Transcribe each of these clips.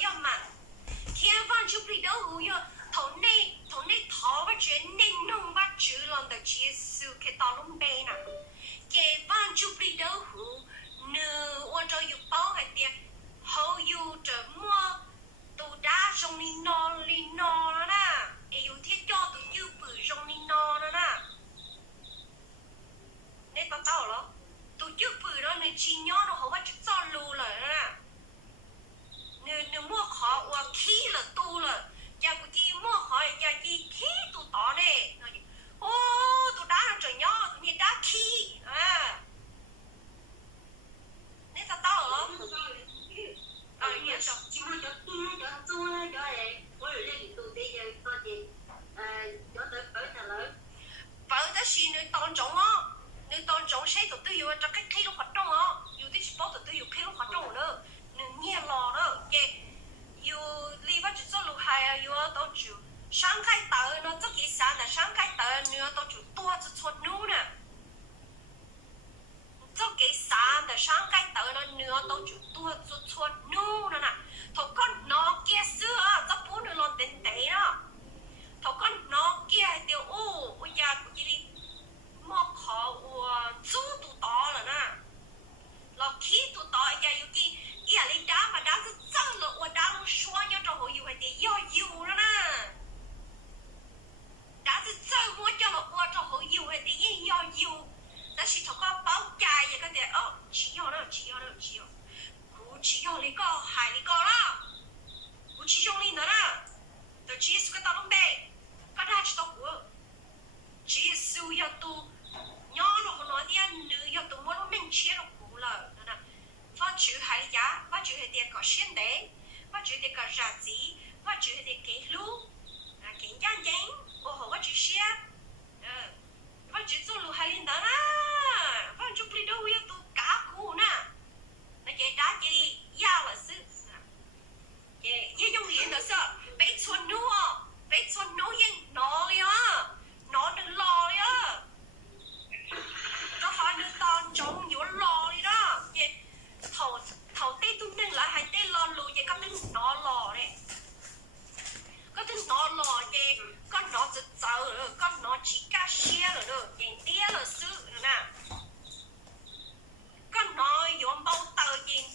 要嘛，天方就不都胡哟，同你讨把chuyện nên nông bắt chữ lòng được chia sẻ cái tao lông bê nè, cái van chụp đi đâu hú, nửa quan trọng yêu bao hay tiền, hậu yêu trở mua, tụ đá trong đi no đó nè, yêu thiết cho tụ yêu bự trong đi no đó nè, nên tao đó, tụ yêu bự đó nên chỉ nhớ nó hậu bắt chữ cho lù rồi nè, nửa mua khó hoặc khí là tu là cha của chị mua hỏi cha chị khí tụ tỏ nè, ô tụ đá nó trời nhỏ tụ nhìn đá khí à, nên sao tao hả? Yes rồi. Chỉ muốn cho tôi cho này, có được lên tụ tí giờ có gì, cho tới trả lời. Vợ ta xin người tôn trọng á, người tôn trọng sẽ tụi tôi yêu cho cái khí nó hoạt động á, yêu tí sport tụi tôi yêu khí nó hoạt động nữa, người nghe lò đó, vậy yêu li bắt chước lục hài yêu tao chịu sáng khai tờ nó rất kỳ sáng là sáng khai tờ nữa tao chịu tua cho chuột nú nè, rất kỳ sáng là sáng khai tờ nó nữa tao chịu tua cho chuột nú nè nè, thằng con nó kia xưa rất muốn được làm đến đấy đó, thằng con nó kia điều ôi ya của chị đi mua khó chú tụ to là nè, là khí tụ to ya yêu kia ia lấy đá mà đá cứ trâu là đá nó xóa nhau trong hội yêu hay thì yêu đó nè, đá cứ trâu mua cho là trong hội yêu hay thì yêu, ta chỉ thằng con báo chài vậy cái gì chỉ yêu, cú chỉ yêu lấy co hại lấy co đó, cú chỉ yêu lấy nữa đó, tôi chỉ số cái tao không bể, cái đó chỉ tao của, chỉ số yêu tu, nhỏ nó nói đi anh nữ yêu tu muốn nó mình chia nó cú là phát chữ hay giá, phát chữ hay tiền có xuyên đế, phát chữ thì có rạ dí, phát chữ thì cái lú, cái nhang nhang, hồ phát chữ xia, phát chữ做路还领导啦，发chữ不đâu yêu tu cá cú nè,那cái đá cái ya là sự, cái yêu dùng liền đó sao, bị chuồn nô yên nó liền nó đừng lo liền, nó phải được tao trông vô lo đi đó, cái thầu tê tung nâng lại hay tê lo lù vậy có tính nó lò này, có tính nó lò vậy con nó giật giật rồi con nó chỉ cá xe rồi đó vậy tía là sự rồi nè, con nó dùng bao tờ vậy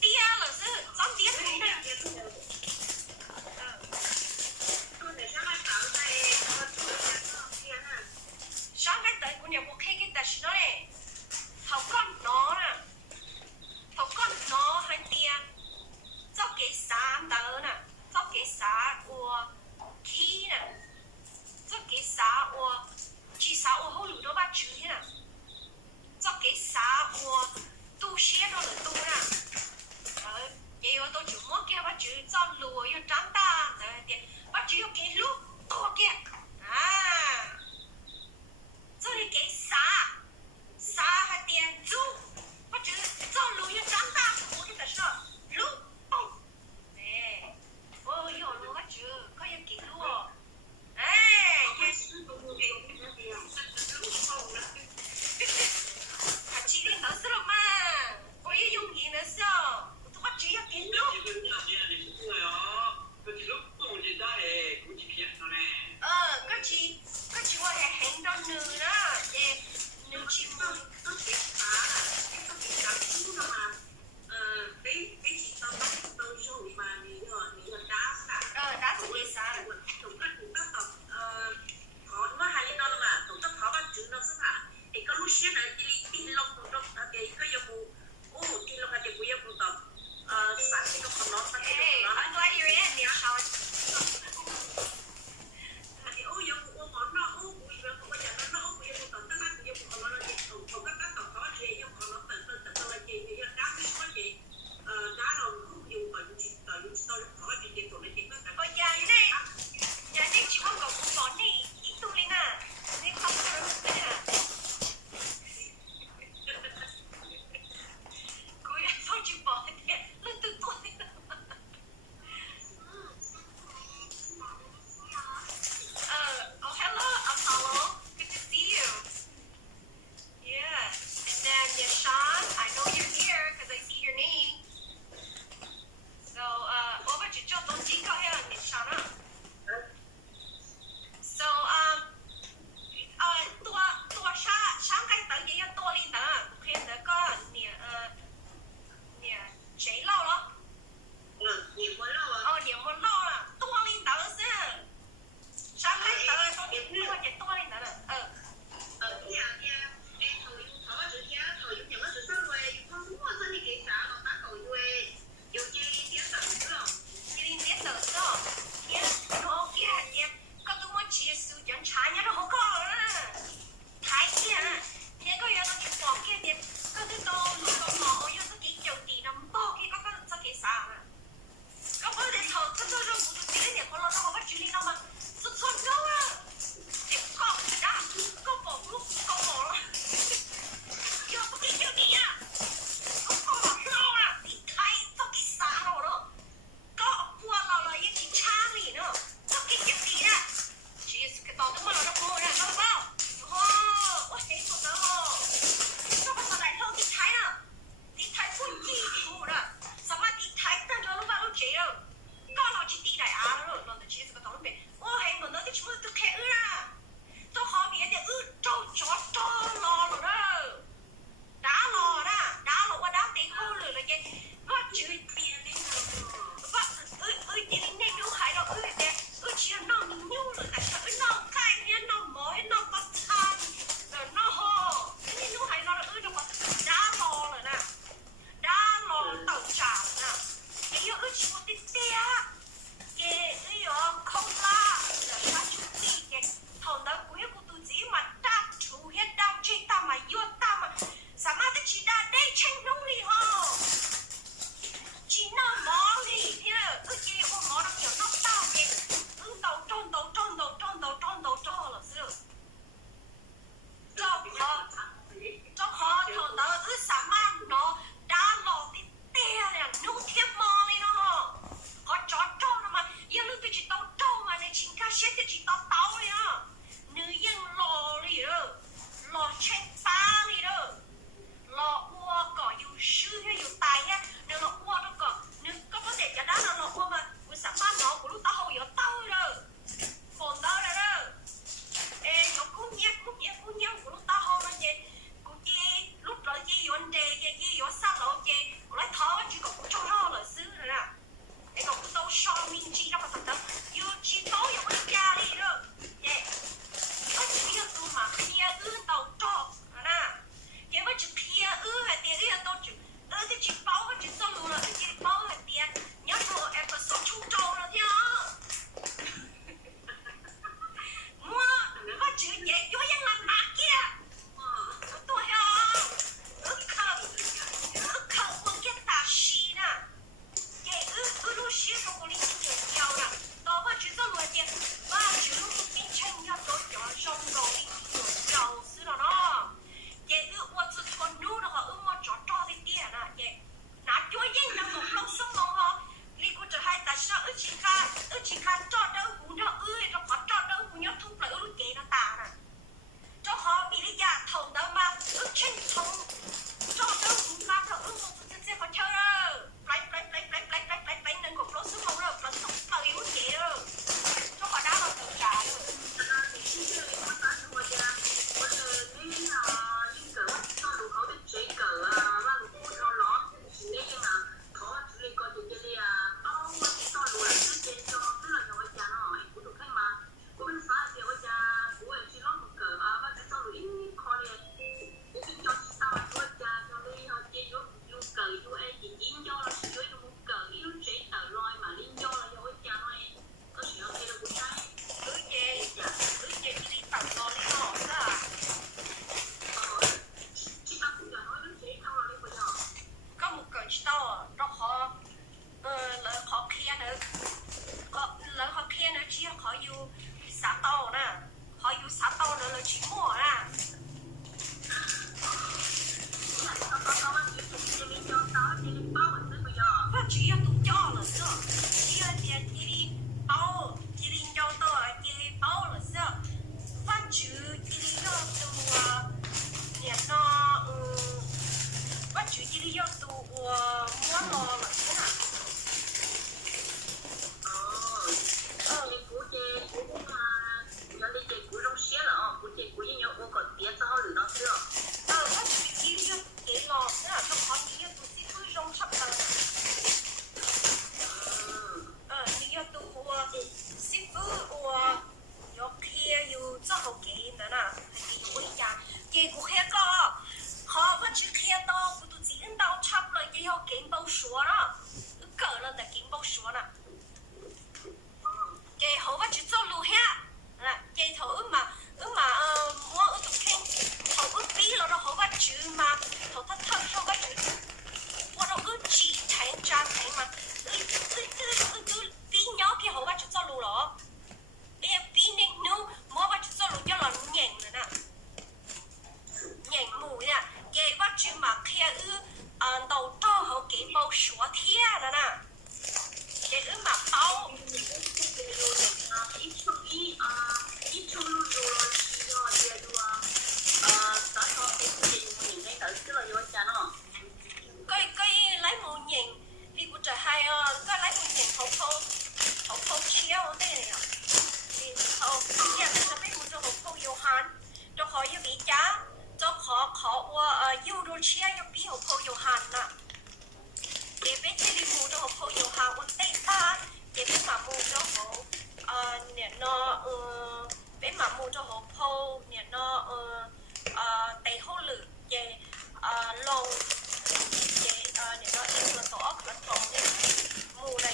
chỉ một tí tia cái không la là ta chú ý cái thằng đó cuối của tụi dĩ mà ta chú hết đau chơi ta mà yêu ta mà sao mà ta chỉ đã đây tranh nông đi ho chỉ nó mỏ đi thế là cái ông mỏ nó kiểu nó tao cái đầu tròn là sao cho họ thằng đó cứ sao mà nó đã lọt đi tè là nấu thêm mò đi nó họ cho nó mà yên lúc tôi chỉ tao mà này chính cả xét thì chỉ tao đi á nữ yên lò đi đó lò chen ba đi đó lò ua có yêu sư hay yêu tài á nếu lò ua nó có nếu có vấn đề cho đó là lò ua mà vì sao mà nó của lúc tao hầu yêu tao rồi còn đó là đó ê nó cũng nhẹ của lúc tao hầu là gì cũng gì lúc đó gì vấn đề gì yêu sao đó gì lấy tháo chỉ có cũng cho nó là xứ rồi nè ê còn cũng đâu so minh chi đâu mà thật đâu yêu chi tối yêu cái cha đi đó vậy có chỉ yêu tôi mà kia tao cho nè cái mà chỉ kia hay tiền đi tao chỉ thì chỉ bao cái chỉ số luôn là chỉ bao hay tiền nhớ rồi em có số chung trâu rồi theo mua có chữ vậy vô dân làm bạc kia tôi hiểu ước khẩu quân cái tà xì nè cái lúc xí trong cái linh tiền giàu nè đó có chữ số luôn tiền và chữ lúc kinh tranh nhau tôi cho trong rồi linh giàu xí đó nó cái我只穿牛的话，我找的店呢，也那就人那种老生活哈，你估计还在上而且看找到姑娘，这话找到姑娘土不了都给他打呢，这好比你家头的嘛，轻松找到姑娘这这个跳了，来能够老生活了，不懂不有钱了，这话打到头啥了。lồng nó in là tổ ốc là trồng mù này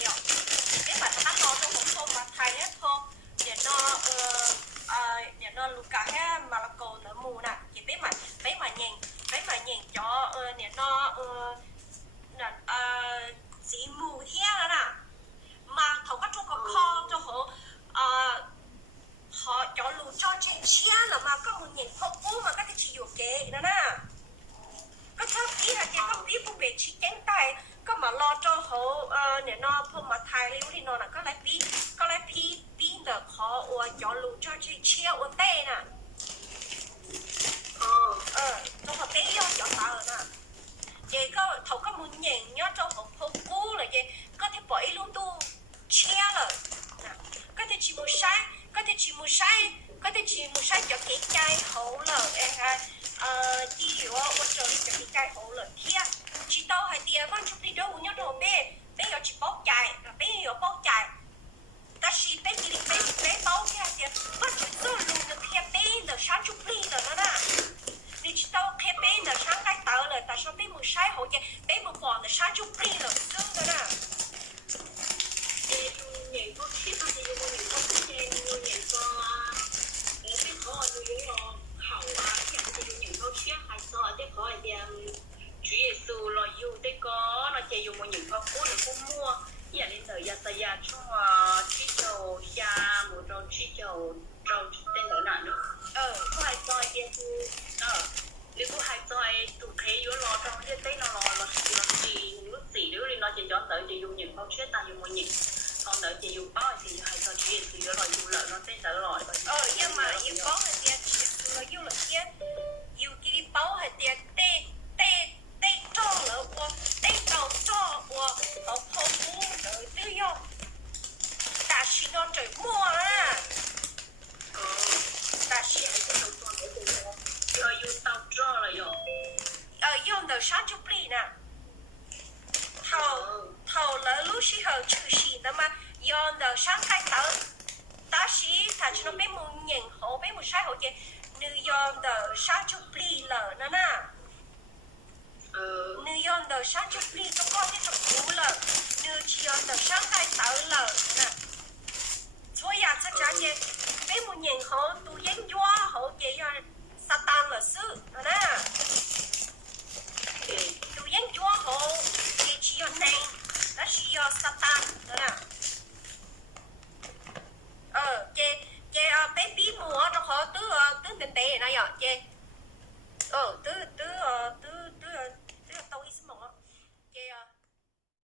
好你那碰嘛太溜的那那个来比的好我脚路这去切我带呢做好带要脚打了呢这个头个门人要做好破锅了这个他bỏ luôn tu切了个他chỉ một sai cái thì chỉ một sai cho cái cây hậu lợ đi điều ở chỗ cho cái cây hậu lợ kia chỉ tao hay tiền con chụp đi đâu nhớ đồ bé giờ chỉ bóc chạy bé giờ bóc chạy ta chỉ bé chỉ bé bóc kia tiền vẫn cứ luôn được kia bé được sáng chụp đi rồi đó nè你知道kia bé được sáng cái tàu rồi tại sao bé một sai hậu kia bé một bọn được sáng chụp đi rồi xương rồi nè nhìn có thiết hay thì dùng nhìn có thiết trên dùng nhìn có để biết có dùng dùng hậu hiện thì dùng nhìn có thiết hay so để có thì Chúa Giêsu là dùng để có nó chỉ dùng một những có cũ để cũng mua hiện đến thời gian thời gian cho chi dầu xa một trâu chi dầu tên nữa nào nữa có hai soi kia nếu có hai soi tụ thế vô lo trong cái tên nó chỉ nước gì nữa thì nó chỉ cho tới chỉ dùng những có thiết ta dùng một những còn đợi chị dùng bao thì hay cho chị thì nó dùng lợi nó sẽ trở lại nhưng mà dùng bao hay tiền nó dùng là tiền dùng cái bao hay tiền tê cho lỡ qua tê đầu cho qua họ không mua đợi tiêu dùng ta chỉ nó trời mua à ta chỉ rồi dùng tàu cho là dùng dùng được 30 ly nè thầu lỡ lúc xí hờ chữ xí đó mà yon được sáng khai tớ ta xí thà cho nó bé một nhìn hộ bé một sai hộ chị nữ yon được 30 ly lỡ nữa nè nữ yon được 30 ly có con cái thằng cũ lỡ nữ chỉ yon được sáng khai tớ lỡ nè所以啊这家姐bé một nhìn hộ